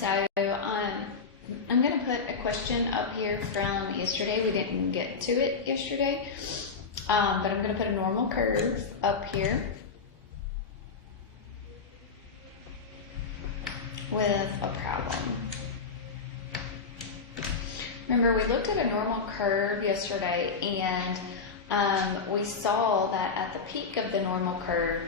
So I'm going to put a question up here from yesterday. We didn't get to it yesterday, but I'm going to put a normal curve up here with a problem. Remember, we looked at a normal curve yesterday, and we saw that at the peak of the normal curve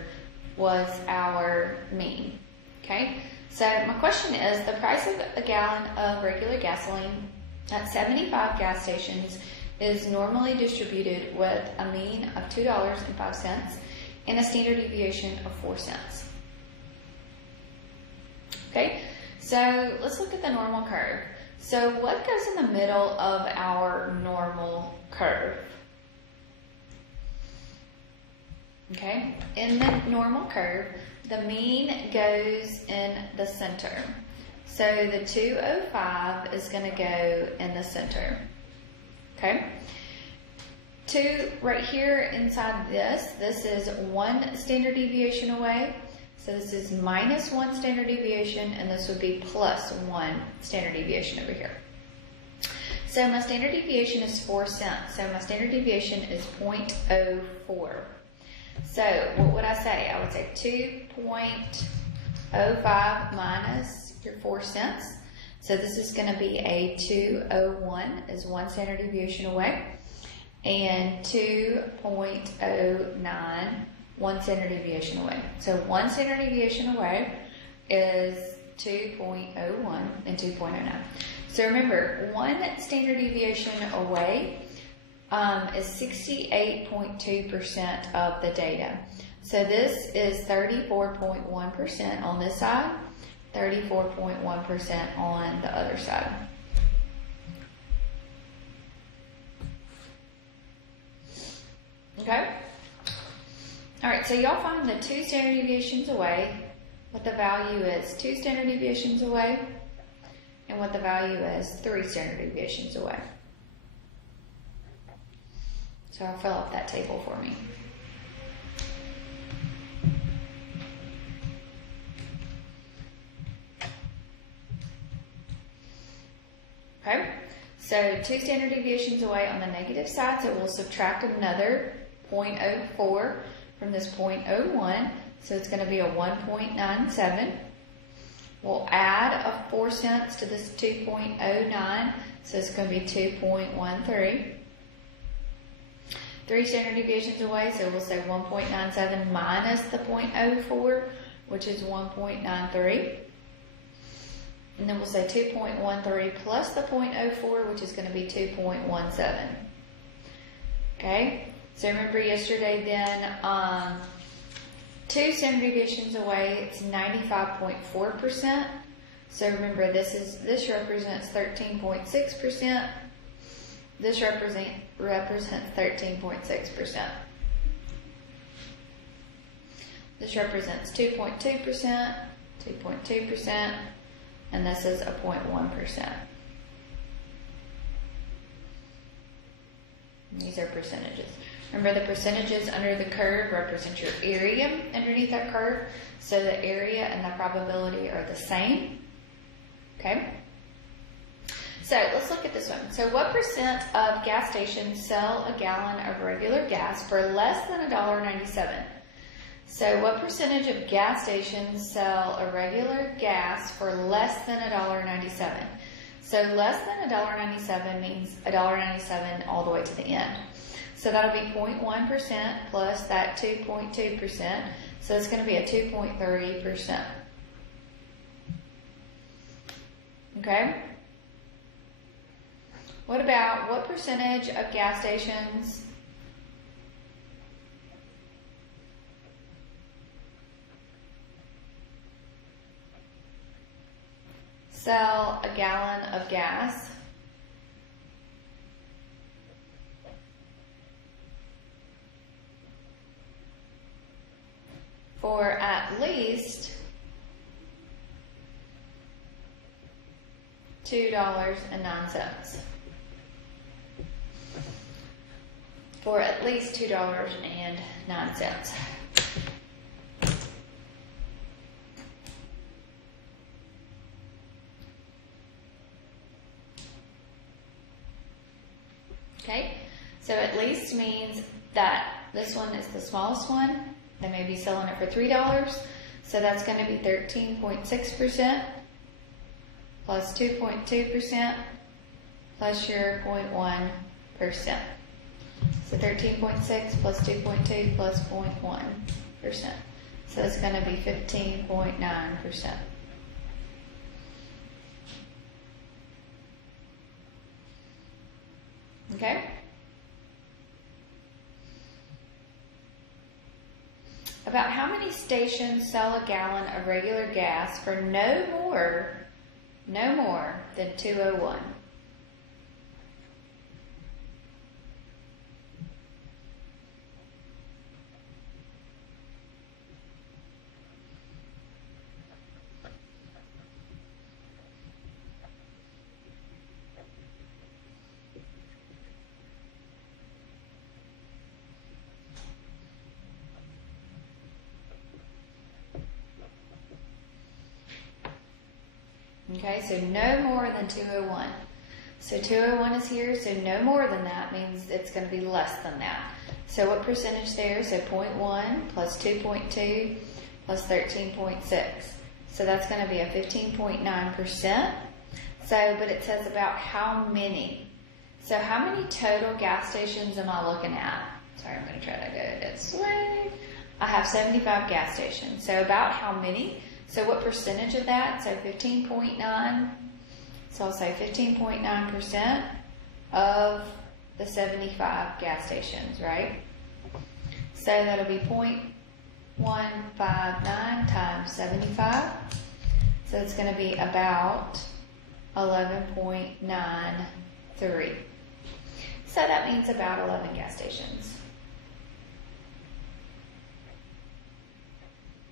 was our mean. Okay, so my question is, the price of a gallon of regular gasoline at 75 gas stations is normally distributed with a mean of $2.05 and a standard deviation of 4 cents. Okay, so let's look at the normal curve. So what goes in the middle of our normal curve? Okay, in the normal curve, the mean goes in the center. So the 205 is going to go in the center. Okay, right here inside this is 1 standard deviation away. So this is minus 1 standard deviation, and this would be plus 1 standard deviation over here. So my standard deviation is 4 cents. So my standard deviation is 0.04. So what would I say? I would say 2.05 minus your 4 cents. So this is going to be a 201 is 1 standard deviation away, and 2.09 1 standard deviation away. So 1 standard deviation away is 2.01 and 2.09. So remember, 1 standard deviation away is 68.2% of the data. So this is 34.1% on this side, 34.1% on the other side. Okay? Alright, so y'all find the 2 standard deviations away, what the value is 2 standard deviations away, and what the value is 3 standard deviations away. So I'll fill up that table for me. Okay, so 2 standard deviations away on the negative side, so we'll subtract another 0.04 from this 0.01, so it's going to be a 1.97. We'll add a 4 cents to this 2.09, so it's going to be 2.13. 3 standard deviations away, so we'll say 1.97 minus the 0.04, which is 1.93. And then we'll say 2.13 plus the 0.04, which is going to be 2.17. Okay? So remember yesterday then, 2 standard deviations away, it's 95.4%. So remember this represents 13.6%. This represents 13.6%. This represents 2.2%, 2.2%, and this is a 0.1%. These are percentages. Remember, the percentages under the curve represent your area underneath that curve. So the area and the probability are the same. Okay? So let's look at this one. So what percent of gas stations sell a gallon of regular gas for less than $1.97? So what percentage of gas stations sell a regular gas for less than $1.97? So less than $1.97 means $1.97 all the way to the end. So that'll be 0.1% plus that 2.2%. So it's going to be a 2.3%. Okay? What percentage of gas stations sell a gallon of gas for at least $2.09. For at least $2.09. Okay, so at least means that this one is the smallest one. They may be selling it for $3. So that's going to be 13.6% plus 2.2% plus your 0.1%. So 13.6 plus 2.2 plus 0.1%. So it's going to be 15.9%. Okay? About how many stations sell a gallon of regular gas for no more than $2.01? Okay, so no more than 201. So 201 is here, so no more than that means it's going to be less than that. So what percentage there? So 0.1 plus 2.2 plus 13.6. So that's going to be a 15.9%. So, but it says about how many. So how many total gas stations am I looking at? Sorry, I'm going to try to go this way. I have 75 gas stations. So about how many? So what percentage of that? So 15.9. So I'll say 15.9% of the 75 gas stations, right? So that'll be 0.159 times 75. So it's going to be about 11.93. So that means about 11 gas stations.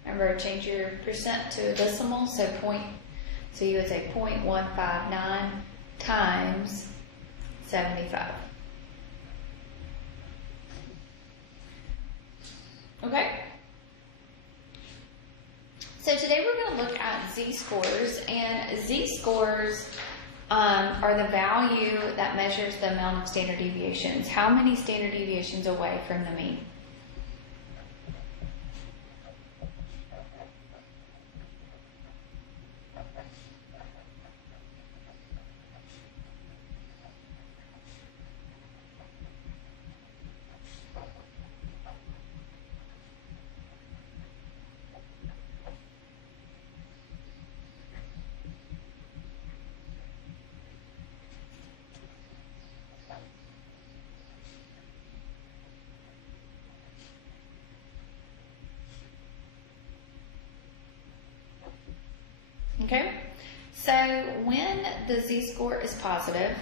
Remember, change your percent to a decimal, so you would say 0.159 times 75. Okay? So today we're going to look at z-scores, and z-scores are the value that measures the amount of standard deviations. How many standard deviations away from the mean? Okay, so when the z-score is positive,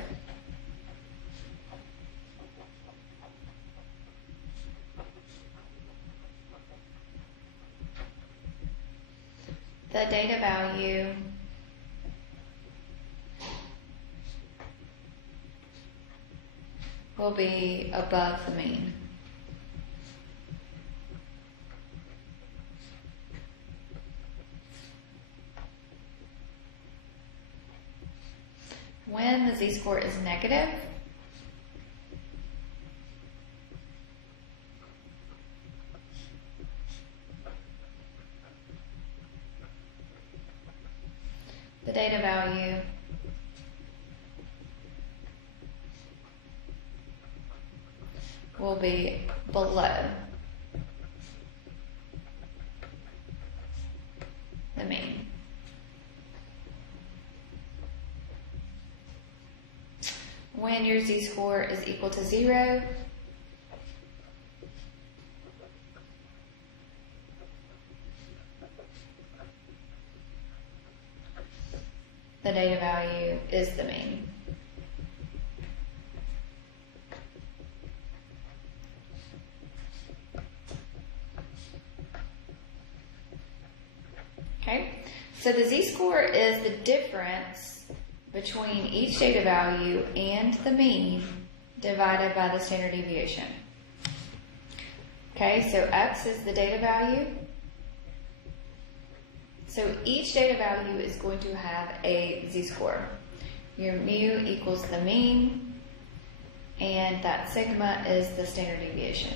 the data value will be above the mean. When the z-score is negative, the data value will be below the mean. When your z-score is equal to 0, the data value is the mean. Okay, so the z-score is the difference between each data value and the mean divided by the standard deviation. Okay, so x is the data value. So each data value is going to have a z-score. Your mu equals the mean, and that sigma is the standard deviation.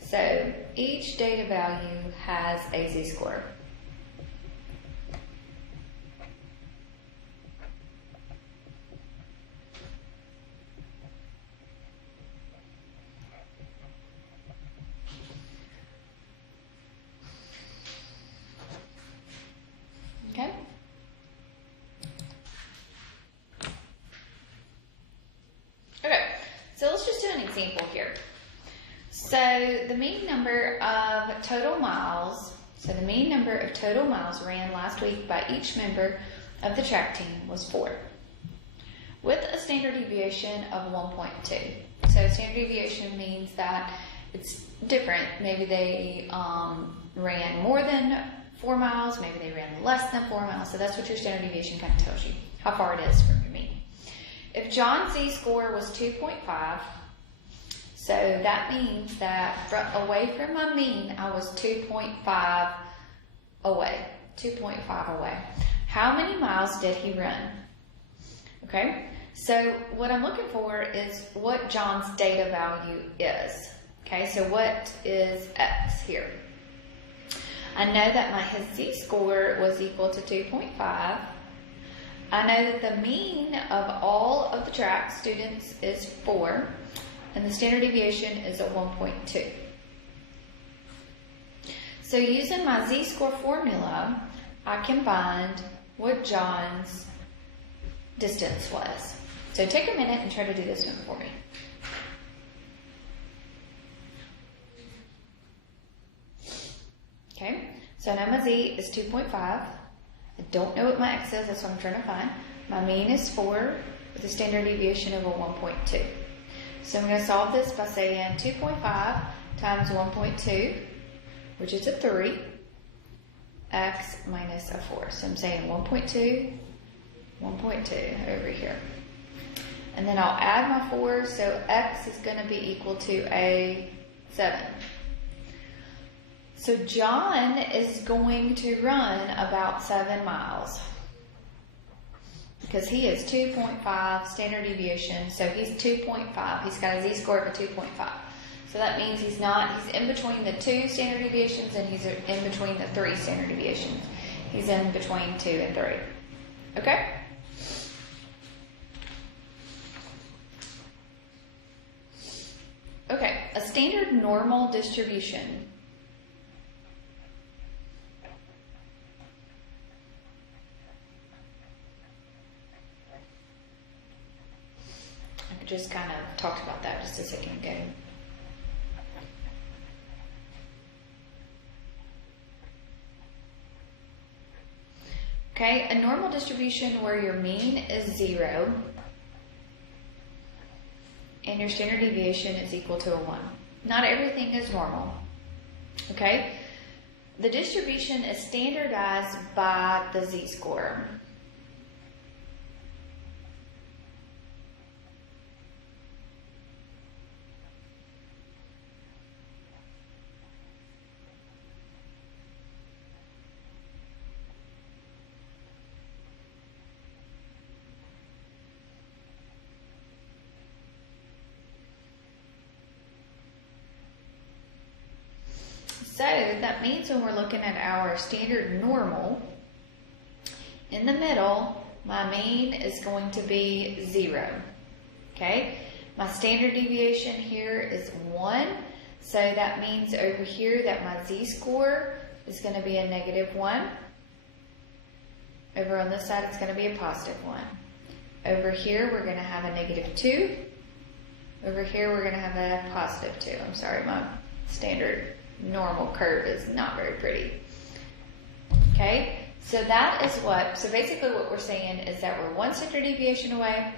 So each data value has a z-score. Okay? Okay, so let's just do an example here. So the mean number of total miles, ran last week by each member of the track team was 4, with a standard deviation of 1.2. So standard deviation means that it's different. Maybe they ran more than 4 miles, maybe they ran less than 4 miles. So that's what your standard deviation kind of tells you, how far it is from your mean. If John's z-score was 2.5, so that means that away from my mean, I was 2.5 away. 2.5 away. How many miles did he run? Okay, so what I'm looking for is what John's data value is. Okay, so what is x here? I know that his z-score was equal to 2.5. I know that the mean of all of the track students is 4. And the standard deviation is at 1.2. So using my z-score formula, I can find what John's distance was. So take a minute and try to do this one for me. Okay, so I know my z is 2.5. I don't know what my x is, that's what I'm trying to find. My mean is 4 with a standard deviation of a 1.2. So I'm going to solve this by saying 2.5 times 1.2, which is a 3, x minus a 4. So I'm saying 1.2 over here. And then I'll add my 4, so x is going to be equal to a 7. So John is going to run about 7 miles. Because he is 2.5 standard deviation, so he's 2.5. He's got a z-score of a 2.5. So that means he's in between the 2 standard deviations and he's in between the 3 standard deviations. He's in between 2 and 3. Okay? Okay, a standard normal distribution. Just kind of talked about that just a second ago. Okay, a normal distribution where your mean is 0 and your standard deviation is equal to a 1. Not everything is normal. Okay, the distribution is standardized by the z-score. So that means when we're looking at our standard normal, in the middle, my mean is going to be 0. Okay, my standard deviation here is 1. So that means over here that my z-score is going to be a -1. Over on this side, it's going to be a +1. Over here, we're going to have a -2. Over here, we're going to have a +2. I'm sorry, my standard normal curve is not very pretty. Okay, so that is so basically what we're saying is that we're 1 standard deviation away,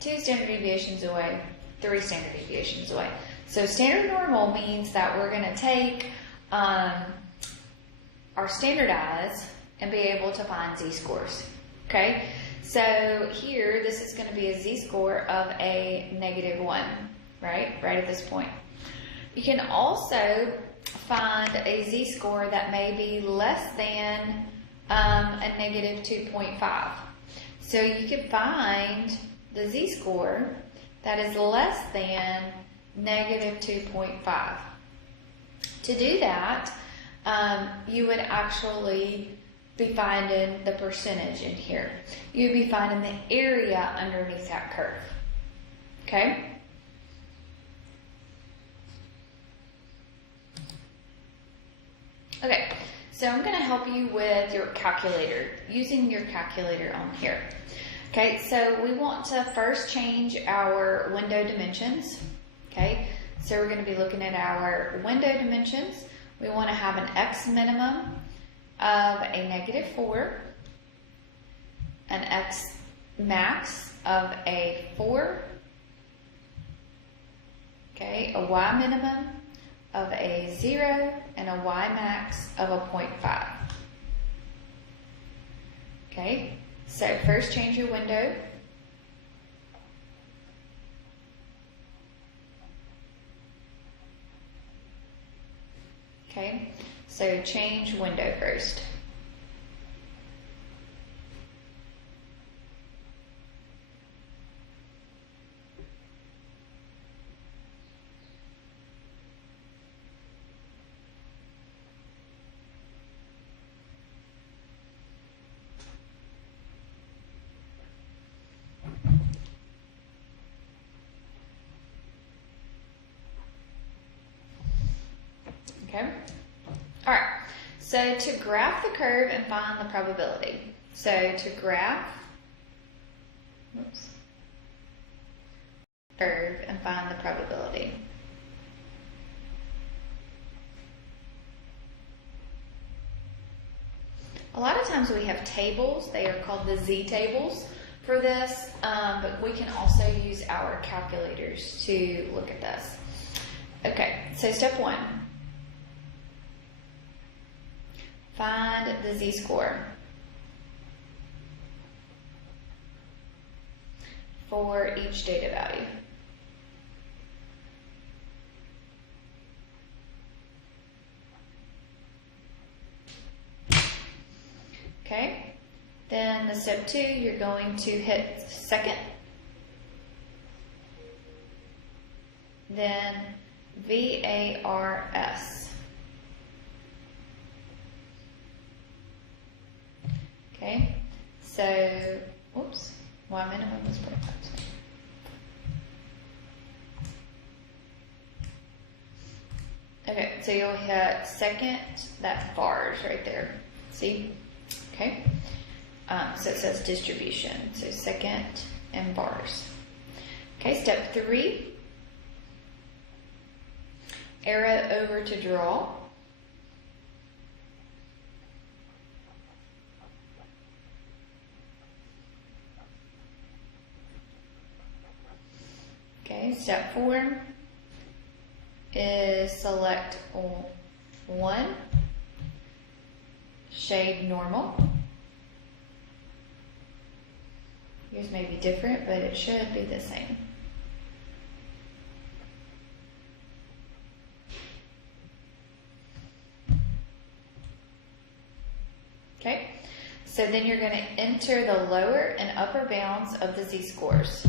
2 standard deviations away, 3 standard deviations away. So standard normal means that we're going to take our standardize and be able to find z-scores. Okay, so here this is going to be a z-score of a -1, right at this point. You can also find a z-score that may be less than a negative 2.5. So you can find the z-score that is less than negative 2.5. To do that, you would actually be finding the percentage in here. You'd be finding the area underneath that curve. Okay? Okay, so I'm going to help you with your calculator, using your calculator on here. Okay, so we want to first change our window dimensions. Okay, so we're going to be looking at our window dimensions. We want to have an x minimum of a negative 4, an x max of a 4, okay, a y minimum of a 0, and a y max of a 0.5. Okay, so first change your window. Okay, so change window first. Okay. All right. So to graph the curve and find the probability. So to graph curve and find the probability. A lot of times we have tables. They are called the Z tables for this, but we can also use our calculators to look at this. Okay, so step 1. Find the z-score for each data value. Okay, then the step 2, you're going to hit second, then VARS. Okay, so, oops, y minimum was 0.5. Okay, so you'll hit second, that bars right there. See? Okay, so it says distribution. So second and bars. Okay, step 3, arrow over to draw. Okay, step 4 is select 1, shade normal. Yours may be different, but it should be the same. Okay, so then you're going to enter the lower and upper bounds of the z-scores.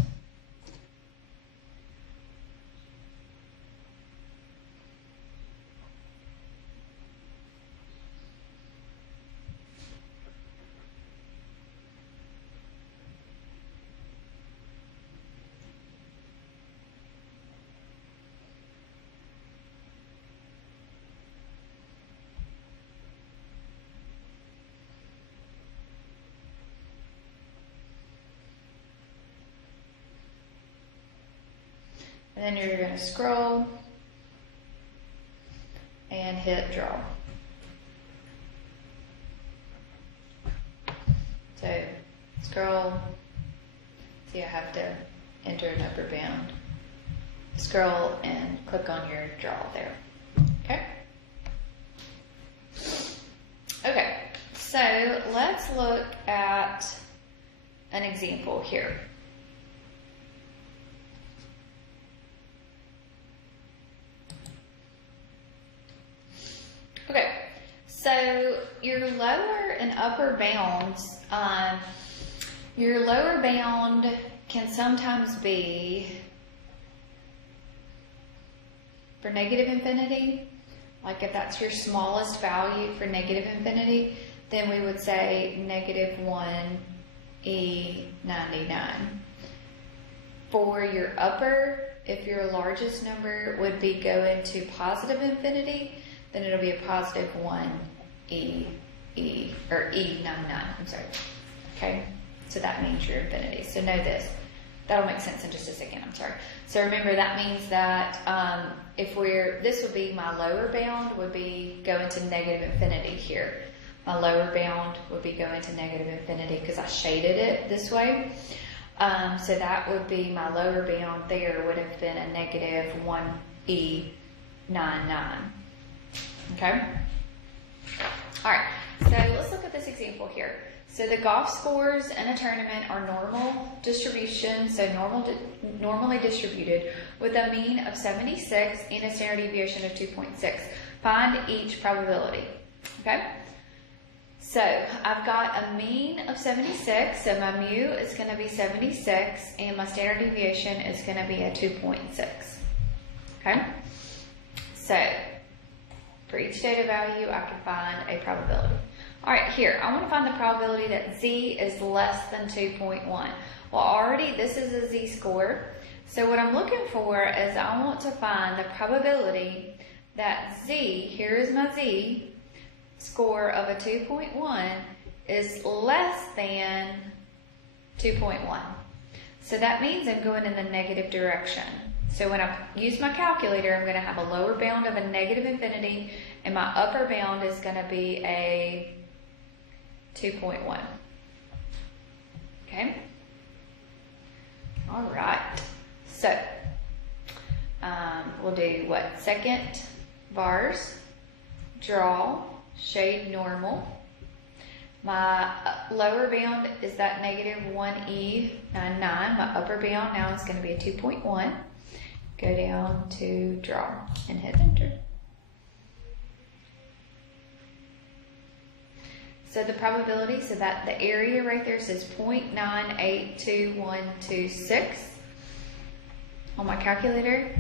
And then you're going to scroll and hit draw. So scroll, see I have to enter an upper bound. Scroll and click on your draw there. Okay? Okay, so let's look at an example here. So your lower and upper bounds, your lower bound can sometimes be for negative infinity. Like if that's your smallest value for negative infinity, then we would say negative 1e99. For your upper, if your largest number would be going to positive infinity, then it'll be a positive 1e or e99. I'm sorry. Okay, so that means your infinity. So know this. That'll make sense in just a second. I'm sorry. So remember, that means that this would be my lower bound would be going to negative infinity here. My lower bound would be going to negative infinity because I shaded it this way. So that would be my lower bound there would have been a negative 1e99. Okay? All right. So let's look at this example here. So the golf scores in a tournament are normal distribution, so normally distributed with a mean of 76 and a standard deviation of 2.6. Find each probability. Okay? So I've got a mean of 76, so my mu is going to be 76, and my standard deviation is going to be a 2.6. Okay? So for each data value, I can find a probability. All right, here, I want to find the probability that z is less than 2.1. Well, already this is a z-score. So what I'm looking for is I want to find the probability that z, here is my z, score of a 2.1 is less than 2.1. So that means I'm going in the negative direction. So when I use my calculator, I'm going to have a lower bound of a negative infinity, and my upper bound is going to be a 2.1. Okay? All right. So, we'll do what? Second bars, draw, shade normal. My lower bound is that negative 1e99. My upper bound now is going to be a 2.1. Go down to draw and hit enter. So the probability, so that the area right there says 0.982126. On my calculator,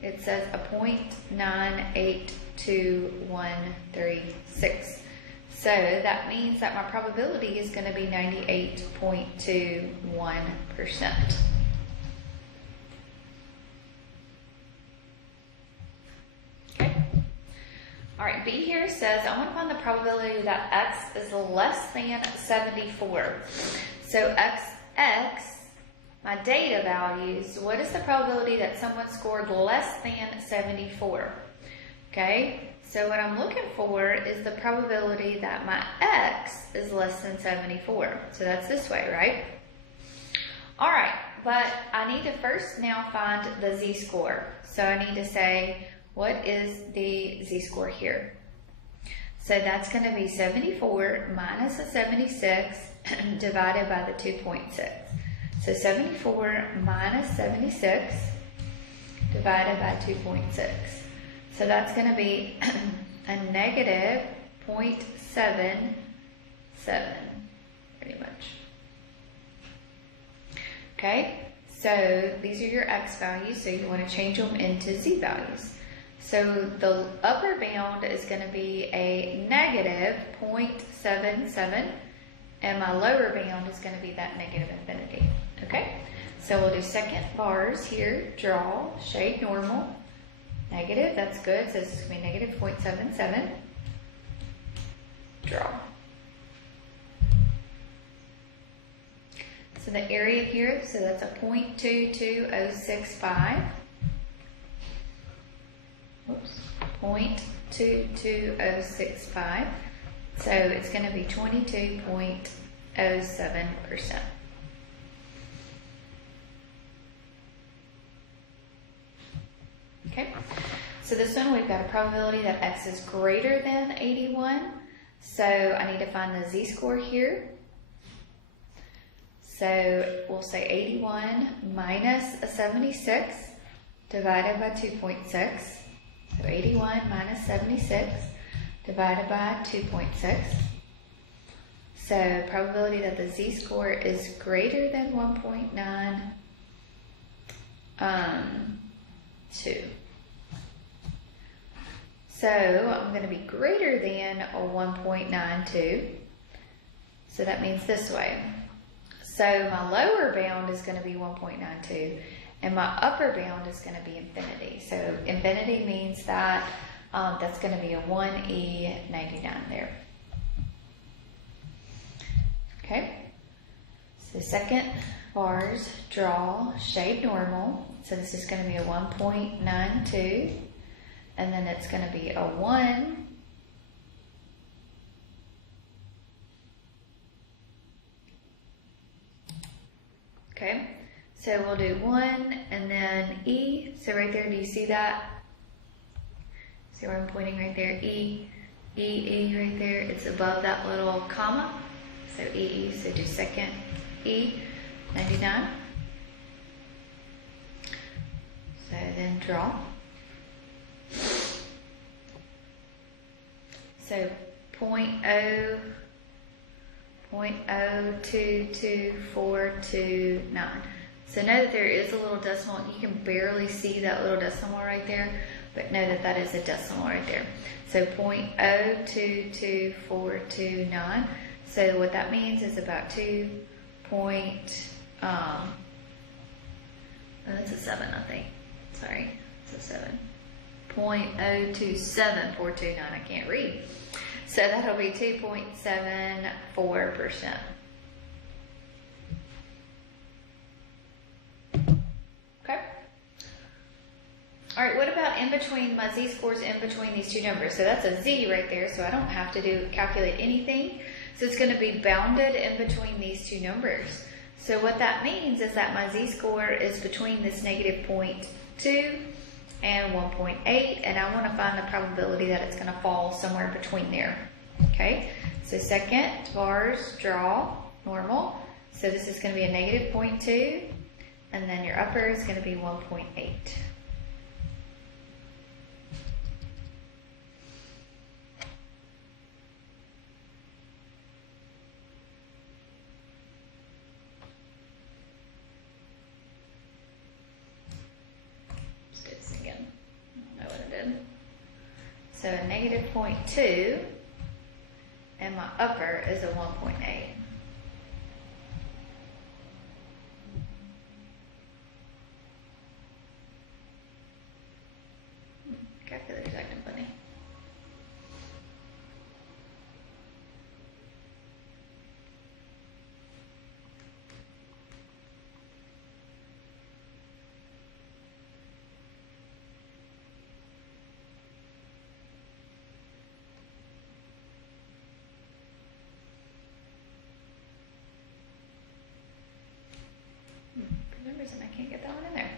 it says a 0.982136. So that means that my probability is going to be 98.21%. All right, B here says, I want to find the probability that x is less than 74. So x, my data values, what is the probability that someone scored less than 74? Okay, so what I'm looking for is the probability that my x is less than 74. So that's this way, right? All right, but I need to first now find the z-score. So I need to say, what is the z-score here? So that's going to be 74 minus the 76 divided by the 2.6. So 74 minus 76 divided by 2.6. So that's going to be a negative 0.77, pretty much. Okay, so these are your x values, so you want to change them into z values. So the upper bound is going to be a negative 0.77, and my lower bound is going to be that negative infinity. Okay, so we'll do second bars here, draw, shade normal, negative, that's good, so this is going to be negative 0.77, draw. So the area here, so that's a 0.22065. Oops, 0.22065. So it's going to be 22.07%. Okay, so this one we've got a probability that x is greater than 81. So I need to find the z-score here. So we'll say 81 minus a 76 divided by 2.6. So 81 minus 76 divided by 2.6. So probability that the z-score is greater than 1.92. So I'm going to be greater than a 1.92. So that means this way. So my lower bound is going to be 1.92 and my upper bound is going to be infinity. So infinity means that that's going to be a 1e99 there. Okay. So second bars, draw shade normal. So this is going to be a 1.92 and then it's going to be a 1. Okay, so we'll do 1 and then E. So right there, do you see that? See where I'm pointing right there? E, E, E right there. It's above that little comma. So E, E, so do second E, 99. So then draw. So 0.0222429. So know that there is a little decimal. You can barely see that little decimal right there, but know that that is a decimal right there. So 0.022429. So what that means is about 2 point, that's a 7, I think. Sorry, it's a 7. 0.027429. I can't read. So that'll be 2.74%. Okay. All right, what about in between, my z-scores in between these two numbers? So that's a z right there, so I don't have to calculate anything. So it's going to be bounded in between these two numbers. So what that means is that my z-score is between this negative 0.2 and 1.8, and I want to find the probability that it's going to fall somewhere between there. Okay, so second bars, draw, normal. So this is going to be a negative 0.2, and then your upper is going to be 1.8. So a negative 0.2, and my upper is a 1.8. Calculator's acting funny. For some reason, I can't get that one in there.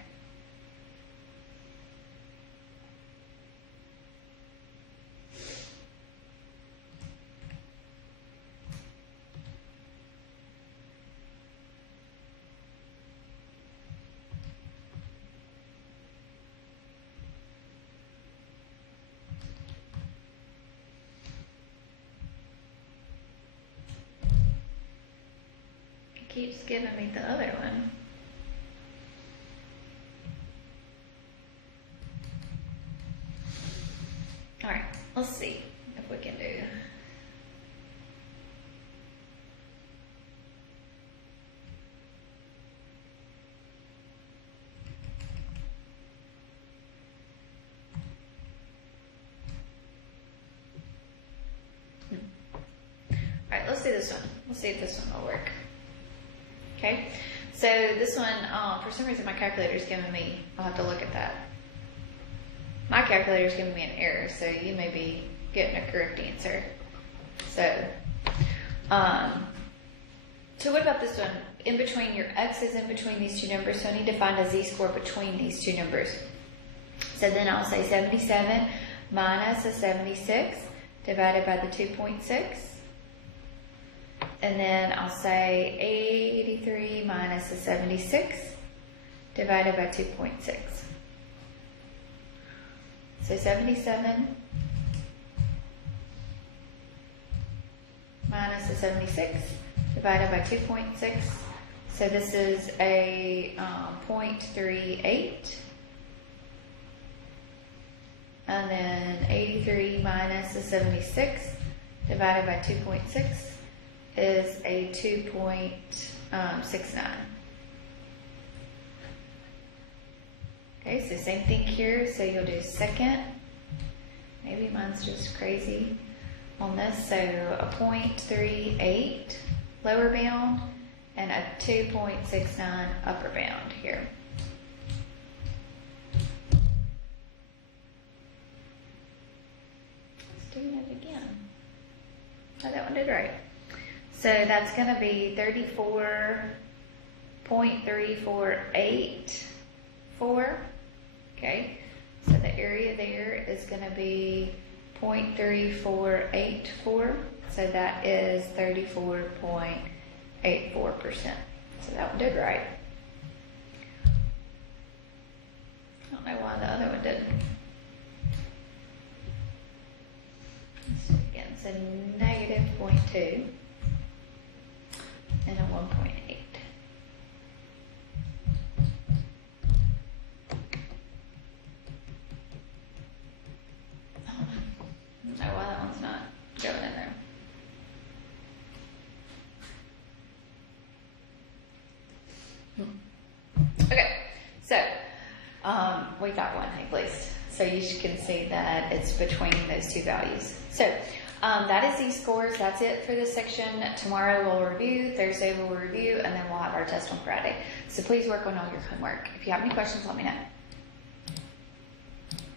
It keeps giving me the other one. All right, let's see if we can do. All right, let's do this one. Let's see if this one will work. Okay, so this one, for some reason my calculator is giving me, I'll have to look at that. My calculator is giving me an error, so you may be getting a correct answer. So what about this one? In between, your x is in between these two numbers, so I need to find a z-score between these two numbers. So then I'll say 77 minus a 76 divided by the 2.6. And then I'll say 83 minus a 76 divided by 2.6. So 77 minus the 76 divided by 2.6. So this is a 0.38. And then 83 minus the 76 divided by 2.6 is a 2.69. Okay, so same thing here. So you'll do second. Maybe mine's just crazy on this. So a 0.38 lower bound and a 2.69 upper bound here. Let's do it again. Oh, that one did right. So that's going to be 34.3484. Okay, so the area there is going to be 0.3484. So that is 34.84%. So that one did right. I don't know why the other one didn't. Let's do it again. So negative 0.2 and a 1.8. I don't know why that one's not going in there. Okay, so we got one at least. So you can see that it's between those two values. So that is these scores. That's it for this section. Tomorrow we'll review, Thursday we'll review, and then we'll have our test on Friday. So please work on all your homework. If you have any questions, let me know.